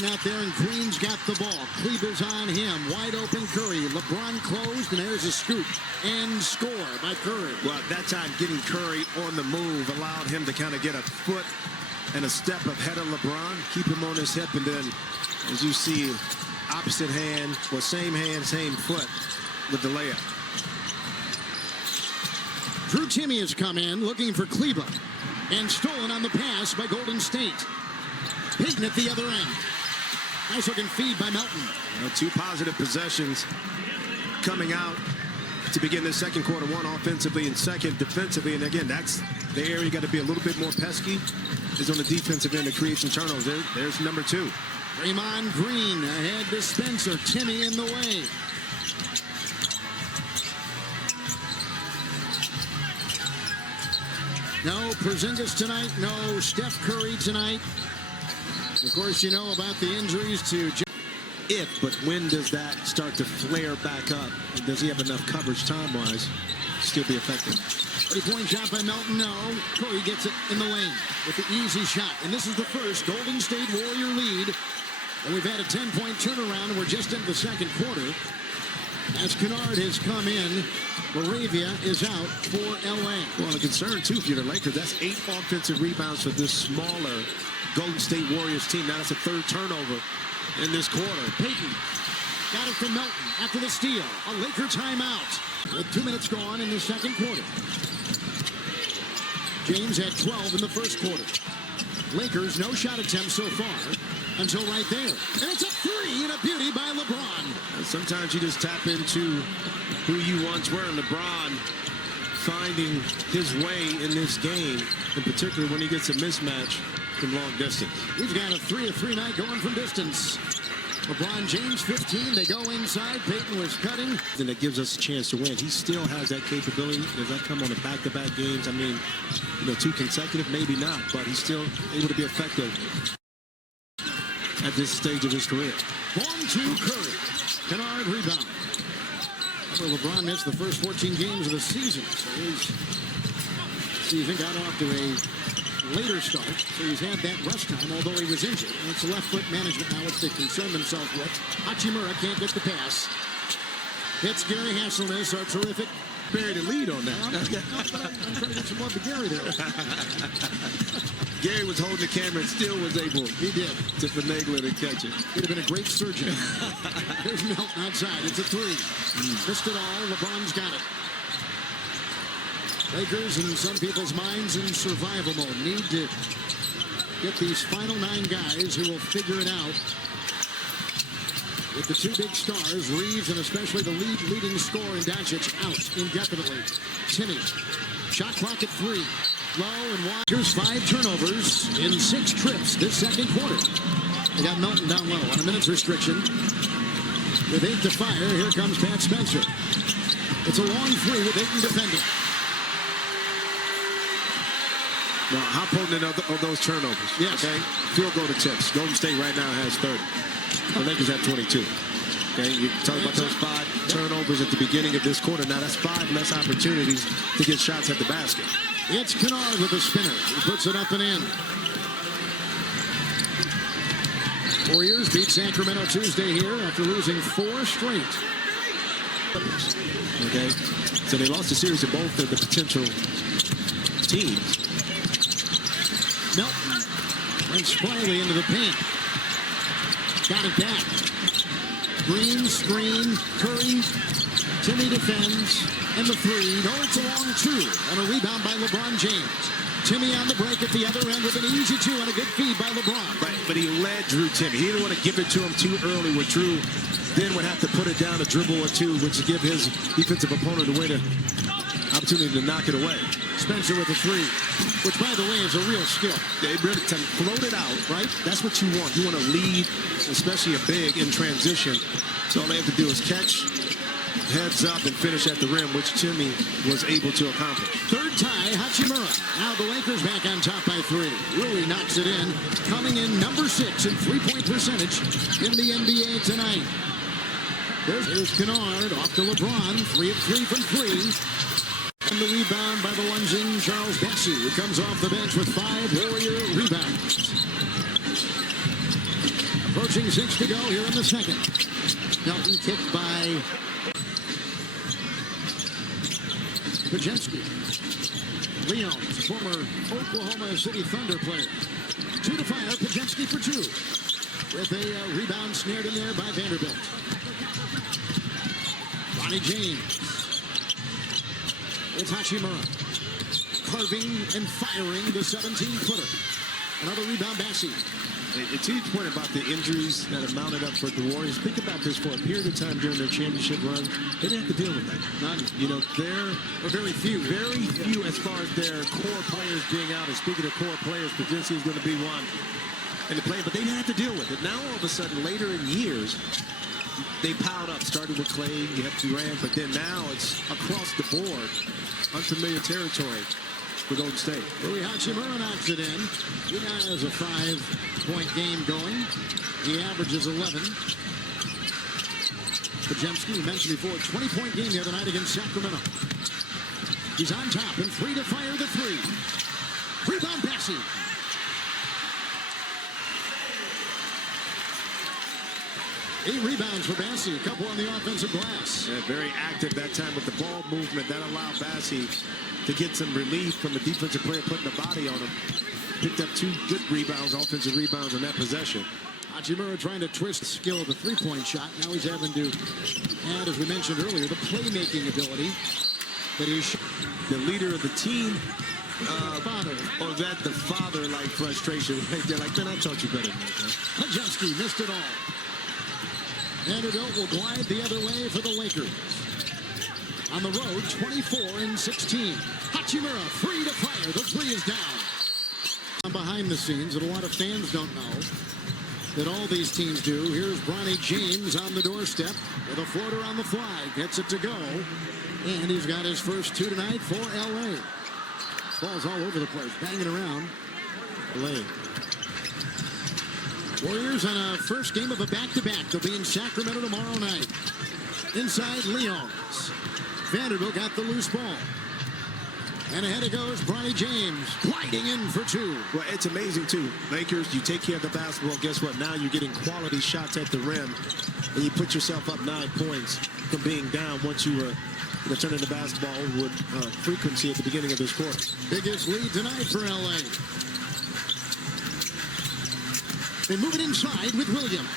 Payton out there, and Green's got the ball. Kleber's on him. Wide open Curry. LeBron closed, and there's a scoop. And score by Curry. Well, at that time, getting Curry on the move allowed him to kind of get a foot and a step ahead of LeBron, keep him on his hip, and then, as you see, opposite hand, well, same hand, same foot with the layup. Drew Timme has come in looking for Kleber, and stolen on the pass by Golden State. Payton at the other end. Nice looking feed by Melton. Well, 2 positive possessions coming out to begin the second quarter. 1 offensively and 2nd defensively. And again, that's the area you got to be a little bit more pesky, is on the defensive end to create some turnovers. There's number 2. Draymond Green ahead to Spencer. Timme in the way. No Porzingis tonight. No Steph Curry tonight. Of course, you know about the injuries to... But when does that start to flare back up? Does he have enough coverage time-wise to still be effective? 3-point shot by Melton. No. Curry gets it in the lane with the easy shot. And this is the first Golden State Warrior lead. And we've had a 10-point turnaround, and we're just into the second quarter. As Kennard has come in, Moravia is out for L.A. Well, the concern, too, if you're the Lakers, that's 8 offensive rebounds for this smaller Golden State Warriors team. Now that's a 3rd turnover in this quarter. Payton got it from Melton after the steal. A Laker timeout with 2 minutes gone in the second quarter. James had 12 in the first quarter. Lakers, no shot attempt so far until right there. And it's a 3 and a beauty by LeBron. And sometimes you just tap into who you once were. LeBron finding his way in this game, in particular when he gets a mismatch from long distance. We've got a 3-of-3 night going from distance. LeBron James 15. They go inside. Payton was cutting. And that gives us a chance to win. He still has that capability. Does that come on the back-to-back games? I mean, 2 consecutive, maybe not, but he's still able to be effective at this stage of his career. Long to Curry. Kennard rebound. Well, LeBron missed the first 14 games of the season, so his season got off to a later start, so he's had that rest time, although he was injured. And it's left foot management now, which they concern themselves with. Hachimura can't get the pass. Hits Gary Hasselness, our terrific. Buried a lead on that. I'm trying to get some love to Gary there. Gary was holding the camera and still was able to finagle it and catch it. He'd have been a great surgeon. There's Melton outside. It's a 3. Missed it all. LeBron's got it. Lakers, in some people's minds, in survival mode. Need to get these final 9 guys who will figure it out. With the 2 big stars, Reeves and especially the leading scorer in Doncic out indefinitely. Timme, shot clock at 3. Low and wide. Here's 5 turnovers in 6 trips this second quarter. They got Melton down low on a minutes restriction. With 8 to fire, here comes Pat Spencer. It's a long 3 with Ayton defending. Now, how potent are those turnovers? Yes. Okay. Field goal attempts. Golden State right now has 30. The Lakers have 22. Okay. You talk about those 5 turnovers at the beginning of this quarter. Now that's 5 less opportunities to get shots at the basket. It's Kennard with a spinner. He puts it up and in. Warriors beat Sacramento Tuesday here after losing 4 straight. Okay. So they lost a series to both of the potential teams. Melton and Spriley into the paint. Got it back. Green screen. Curry. Timme defends. And the 3. No, it's a long 2. And a rebound by LeBron James. Timme on the break at the other end with an easy 2 and a good feed by LeBron. Right, but he led Drew Timme. He didn't want to give it to him too early, where Drew then would have to put it down a dribble or 2, which would give his defensive opponent a way to opportunity to knock it away. Spencer with a 3, which, by the way, is a real skill. They really to float it out, right? That's what you want. You want to lead, especially a big, in transition. So all they have to do is catch, heads up, and finish at the rim, which Timme was able to accomplish. 3rd tie, Hachimura. Now the Lakers back on top by 3. Rui knocks it in, coming in number 6 in 3-point percentage in the NBA tonight. There's Kennard off to LeBron, 3 of 3 from 3. And the rebound by the lunging Charles Bessey, who comes off the bench with 5 Warrior rebounds. Approaching 6 to go here in the second. Melton kicked by Pajemski. Leon, former Oklahoma City Thunder player. 2 to fire, Pajemski for 2. With a rebound snared in there by Vanderbilt. Ronnie James. It's Hachimura. Carving and firing the 17-footer. Another rebound, Bassi. It's a huge point about the injuries that have mounted up for the Warriors. Think about this: for a period of time during their championship run, they didn't have to deal with that. None. You know, Very few as far as their core players being out. And speaking of core players, Pajemski is going to be one in the play, but they didn't have to deal with it. Now, all of a sudden, later in years, they piled up. Started with Clay, you have Durant, but then now it's across the board. Unfamiliar territory for Golden State. Rui Hachimura knocks it in. He now has a 5-point game going. He averages 11. Pajemski, we mentioned before, 20-point game the other night against Sacramento. He's on top and 3 to fire the 3. Rebound, Bassi. Eight rebounds for Bassi, a couple on the offensive glass. Yeah, very active that time with the ball movement. That allowed Bassi to get some relief from the defensive player putting the body on him. Picked up 2 good rebounds, offensive rebounds on that possession. Hachimura trying to twist the skill of the three-point shot. Now he's having to add, as we mentioned earlier, the playmaking ability that he's the leader of the team. father. Or that the father-like frustration right there. Like, man, I taught you better than that, man. Pajemski missed it all. Vanderbilt will glide the other way for the Lakers. On the road, 24-16. Hachimura, free to fire. The 3 is down. Behind the scenes that a lot of fans don't know that all these teams do. Here's Bronny James on the doorstep with a floater on the fly. Gets it to go. And he's got his first 2 tonight for L.A. Ball's all over the place, banging around. L.A. Warriors on a first game of a back-to-back. They'll be in Sacramento tomorrow night. Inside Leons. Vanderbilt got the loose ball. And ahead it goes, Bronny James gliding in for 2. Well, it's amazing, too. Lakers, you take care of the basketball. Guess what? Now you're getting quality shots at the rim. And you put yourself up 9 points from being down once you were turning the basketball over with frequency at the beginning of this quarter. Biggest lead tonight for L.A. They move it inside with Williams.